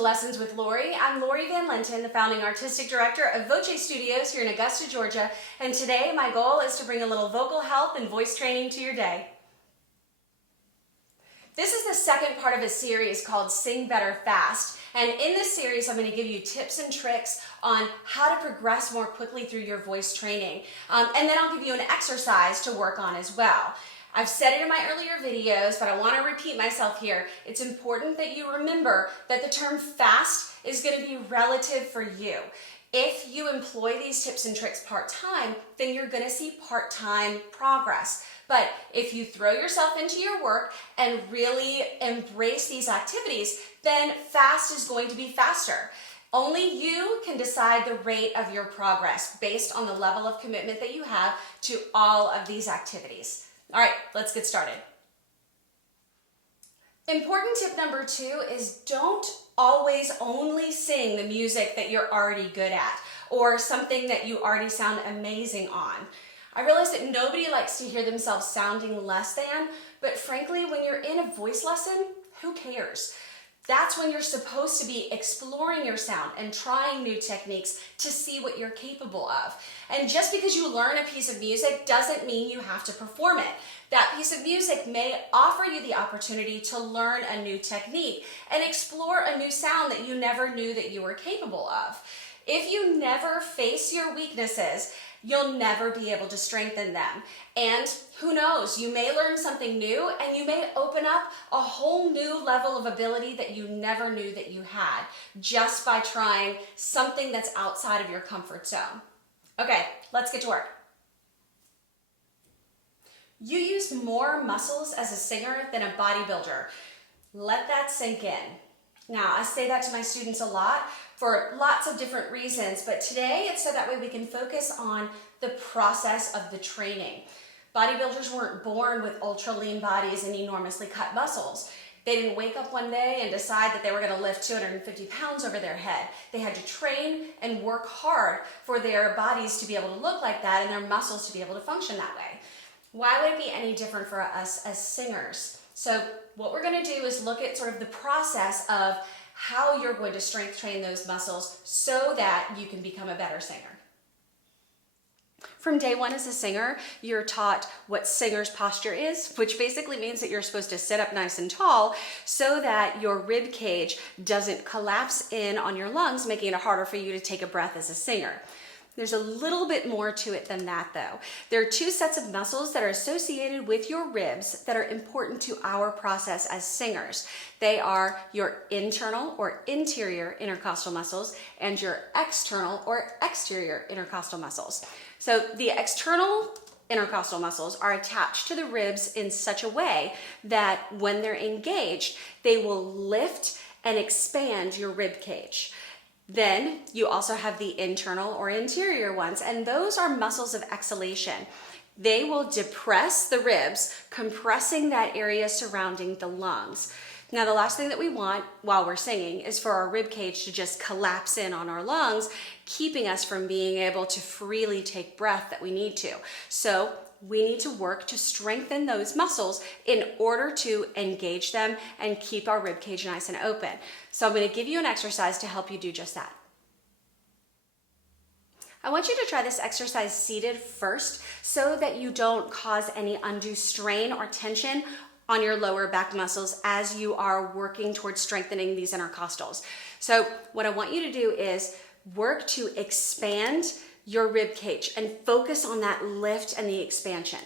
Lessons with Lori. I'm Lori Van Linton, the founding artistic director of VOCE Studios here in Augusta, Georgia, and today my goal is to bring a little vocal health and voice training to your day. This is the second part of a series called Sing Better Fast, and in this series I'm going to give you tips and tricks on how to progress more quickly through your voice training, and then I'll give you an exercise to work on as well. I've said it in my earlier videos, but I want to repeat myself here. It's important that you remember that the term fast is going to be relative for you. If you employ these tips and tricks part-time, then you're going to see part-time progress. But if you throw yourself into your work and really embrace these activities, then fast is going to be faster. Only you can decide the rate of your progress based on the level of commitment that you have to all of these activities. All right, let's get started. Important tip number 2 is don't always only sing the music that you're already good at or something that you already sound amazing on. I realize that nobody likes to hear themselves sounding less than, but frankly, when you're in a voice lesson, who cares? That's when you're supposed to be exploring your sound and trying new techniques to see what you're capable of. And just because you learn a piece of music doesn't mean you have to perform it. That piece of music may offer you the opportunity to learn a new technique and explore a new sound that you never knew that you were capable of. If you never face your weaknesses, you'll never be able to strengthen them. And who knows, you may learn something new and you may open up a whole new level of ability that you never knew that you had just by trying something that's outside of your comfort zone. Okay, let's get to work. You use more muscles as a singer than a bodybuilder. Let that sink in. Now, I say that to my students a lot for lots of different reasons, but today it's so that way we can focus on the process of the training. Bodybuilders weren't born with ultra lean bodies and enormously cut muscles. They didn't wake up one day and decide that they were going to lift 250 pounds over their head. They had to train and work hard for their bodies to be able to look like that and their muscles to be able to function that way. Why would it be any different for us as singers? So what we're going to do is look at sort of the process of how you're going to strength train those muscles so that you can become a better singer. From day one as a singer, you're taught what singer's posture is, which basically means that you're supposed to sit up nice and tall so that your rib cage doesn't collapse in on your lungs, making it harder for you to take a breath as a singer. There's a little bit more to it than that though. There are 2 sets of muscles that are associated with your ribs that are important to our process as singers. They are your internal or interior intercostal muscles and your external or exterior intercostal muscles. So the external intercostal muscles are attached to the ribs in such a way that when they're engaged, they will lift and expand your rib cage. Then you also have the internal or interior ones, and those are muscles of exhalation. They will depress the ribs, compressing that area surrounding the lungs. Now, the last thing that we want while we're singing is for our rib cage to just collapse in on our lungs, keeping us from being able to freely take breath that we need to. So we need to work to strengthen those muscles in order to engage them and keep our rib cage nice and open. So I'm going to give you an exercise to help you do just that. I want you to try this exercise seated first so that you don't cause any undue strain or tension on your lower back muscles as you are working towards strengthening these intercostals. So what I want you to do is work to expand your rib cage and focus on that lift and the expansion.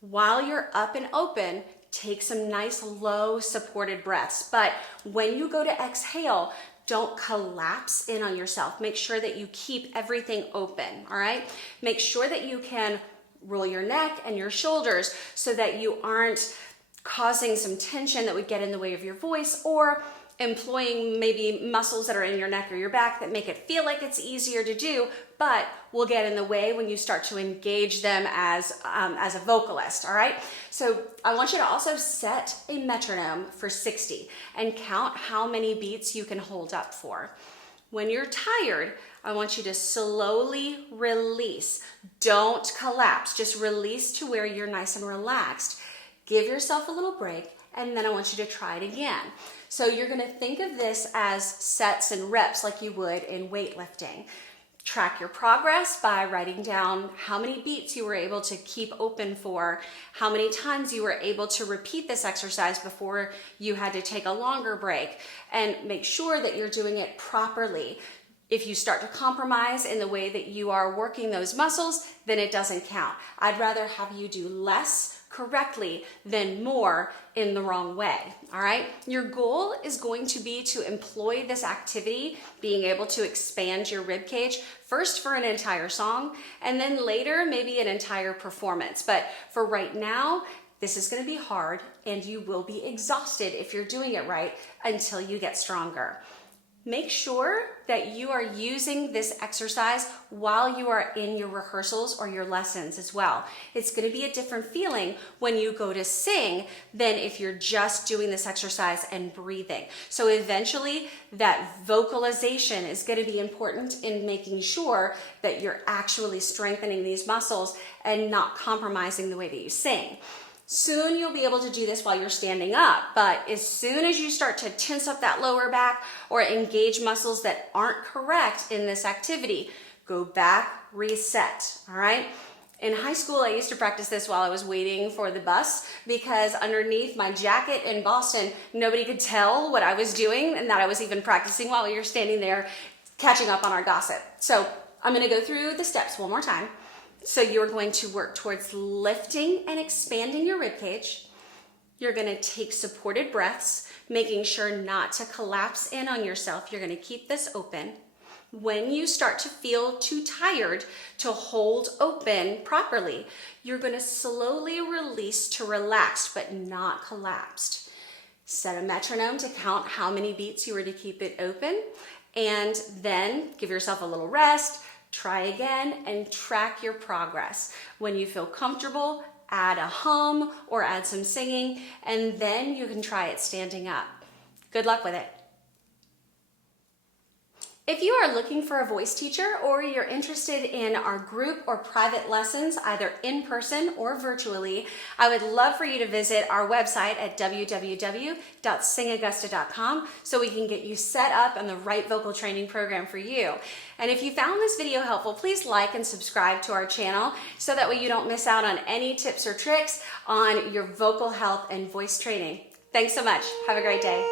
While you're up and open, take some nice low supported breaths. But when you go to exhale, don't collapse in on yourself. Make sure that you keep everything open, all right? Make sure that you can roll your neck and your shoulders so that you aren't causing some tension that would get in the way of your voice, or employing maybe muscles that are in your neck or your back that make it feel like it's easier to do, but will get in the way when you start to engage them as a vocalist, all right? So I want you to also set a metronome for 60 and count how many beats you can hold up for. When you're tired, I want you to slowly release. Don't collapse, just release to where you're nice and relaxed. Give yourself a little break, and then I want you to try it again. So you're gonna think of this as sets and reps like you would in weightlifting. Track your progress by writing down how many beats you were able to keep open for, how many times you were able to repeat this exercise before you had to take a longer break, and make sure that you're doing it properly. If you start to compromise in the way that you are working those muscles, then it doesn't count. I'd rather have you do less correctly than more in the wrong way, all right? Your goal is going to be to employ this activity, being able to expand your rib cage, first for an entire song, and then later maybe an entire performance. But for right now, this is gonna be hard, and you will be exhausted if you're doing it right until you get stronger. Make sure that you are using this exercise while you are in your rehearsals or your lessons as well. It's going to be a different feeling when you go to sing than if you're just doing this exercise and breathing. So eventually that vocalization is going to be important in making sure that you're actually strengthening these muscles and not compromising the way that you sing. Soon you'll be able to do this while you're standing up, but as soon as you start to tense up that lower back or engage muscles that aren't correct in this activity, go back, reset, all right? In high school, I used to practice this while I was waiting for the bus because underneath my jacket in Boston, nobody could tell what I was doing and that I was even practicing while we were standing there catching up on our gossip. So I'm gonna go through the steps one more time. So you're going to work towards lifting and expanding your rib cage. You're going to take supported breaths, making sure not to collapse in on yourself. You're going to keep this open. When you start to feel too tired to hold open properly, you're going to slowly release to relaxed but not collapsed. Set a metronome to count how many beats you were to keep it open, and then give yourself a little rest. Try again and track your progress. When you feel comfortable, add a hum or add some singing, and then you can try it standing up. Good luck with it. If you are looking for a voice teacher or you're interested in our group or private lessons, either in person or virtually, I would love for you to visit our website at www.singaugusta.com so we can get you set up on the right vocal training program for you. And if you found this video helpful, please like and subscribe to our channel so that way you don't miss out on any tips or tricks on your vocal health and voice training. Thanks so much. Have a great day.